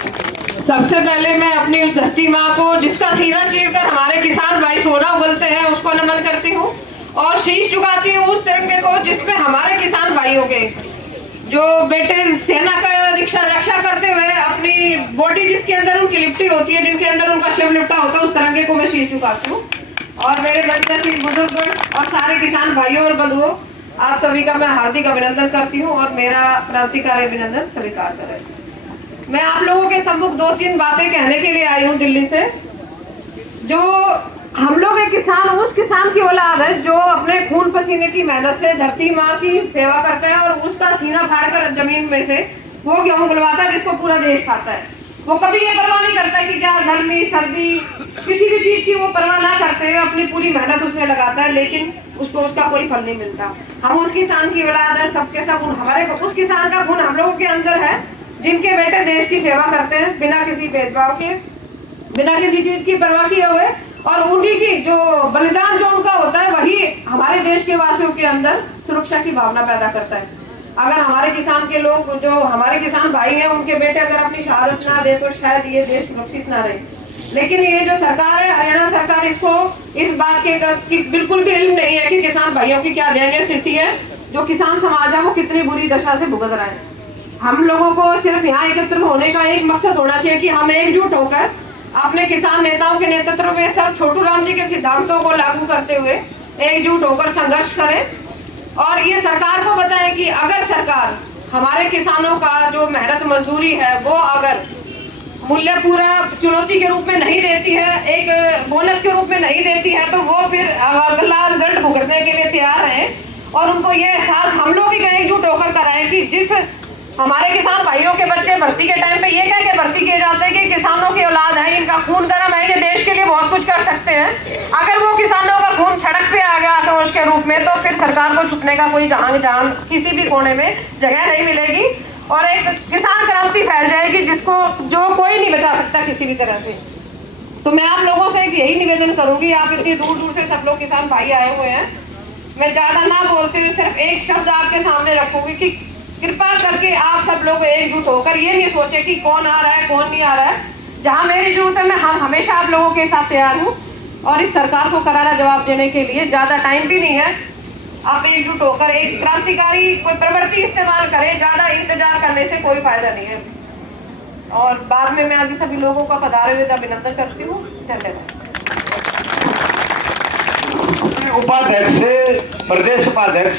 सबसे पहले मैं अपनी उस धरती माँ को जिसका सीना चीरकर हमारे किसान भाई सोना उगलते हैं उसको नमन करती हूँ और शीश झुकाती हूँ उस तिरंगे को जिसपे हमारे किसान भाइयों के जो बेटे सेना का रक्षा करते हुए अपनी बॉडी जिसके अंदर उनकी लिपटी होती है, जिनके अंदर उनका शिव लिपटा होता है, उस तिरंगे को मैं शीश झुकाती हूँ। और मेरे बच्चे बुजुर्ग और सारे किसान भाइयों और बंधुओं, आप सभी का मैं हार्दिक अभिनंदन करती हूँ और मेरा क्रांतिकारी अभिनंदन स्वीकार करें। मैं आप लोगों के सम्मुख 2-3 बातें कहने के लिए आई हूँ दिल्ली से। जो हम लोग एक किसान, उस किसान की औलाद है जो अपने खून पसीने की मेहनत से धरती माँ की सेवा करते हैं और उसका सीना फाड़कर जमीन में से वो गेहूं बुलवाता है जिसको पूरा देश खाता है। वो कभी ये परवाह नहीं करता कि क्या गर्मी सर्दी किसी भी चीज की वो परवाह ना करते हुए अपनी पूरी मेहनत उसमें लगाता है, लेकिन उसको उसका कोई फल नहीं मिलता। हम उस किसान की औलाद है, सबके सब हमारे उस किसान का गुण हम लोगों के अंदर है जिनके बेटे देश की सेवा करते हैं बिना किसी भेदभाव के, बिना किसी चीज की परवाह किए हुए, और उन्हीं की जो बलिदान जो उनका होता है वही हमारे देश के वासियों के अंदर सुरक्षा की भावना पैदा करता है। अगर हमारे किसान के लोग, जो हमारे किसान भाई हैं, उनके बेटे अगर अपनी शहादत ना दे तो शायद ये देश सुरक्षित ना रहे। लेकिन ये जो सरकार है, हरियाणा सरकार, इसको इस बात के बिल्कुल भी इल्म नहीं है कि किसान भाइयों की क्या दयनीय स्थिति है, जो किसान समाज है वो कितनी बुरी दशा से भुगत रहा है। हम लोगों को सिर्फ यहाँ एकत्र होने का एक मकसद होना चाहिए कि हम एकजुट होकर अपने किसान नेताओं के नेतृत्व में सर छोटू राम जी के सिद्धांतों को लागू करते हुए एकजुट होकर संघर्ष करें और ये सरकार को बताएं कि अगर सरकार हमारे किसानों का जो मेहनत मजदूरी है वो अगर मूल्य पूरा चुनौती के रूप में नहीं देती है, एक बोनस के रूप में नहीं देती है, तो वो फिर अगला रिजल्ट भुगतने के लिए तैयार हैं। और उनको ये एहसास हम लोग ही एकजुट होकर कराएं कि जिस हमारे किसान भाइयों के बच्चे भर्ती के टाइम पे ये कह के भर्ती किए जाते हैं कि किसानों की औलाद है, इनका खून गर्म है, ये देश के लिए बहुत कुछ कर सकते हैं। अगर वो किसानों का खून सड़क पे आ गया आक्रोश के रूप में, तो फिर सरकार को छुपने का कोई जहां किसी भी कोने में जगह नहीं मिलेगी और एक किसान क्रांति फैल जाएगी जिसको जो कोई नहीं बचा सकता किसी भी तरह से। तो मैं आप लोगों से यही निवेदन करूंगी, आप इतनी दूर दूर से सब लोग किसान भाई आए हुए हैं, मैं ज्यादा ना बोलते हुए सिर्फ एक शब्द आपके सामने रखूंगी कि कृपा करके आप सब लोग एकजुट होकर ये नहीं सोचे कि कौन आ रहा है कौन नहीं आ रहा है। जहां मेरी जरूरत है मैं हमेशा आप लोगों के साथ तैयार हूं और इस सरकार को करारा जवाब देने के लिए ज्यादा टाइम भी नहीं है। आप एकजुट होकर एक क्रांतिकारी कोई प्रवृत्ति इस्तेमाल करें, ज्यादा इंतजार करने से कोई फायदा नहीं है। और बाद में मैं आज सभी लोगों का पधारे हुए अभिनंदन करती हूँ। धन्यवाद। उपाध्यक्ष से प्रदेश उपाध्यक्ष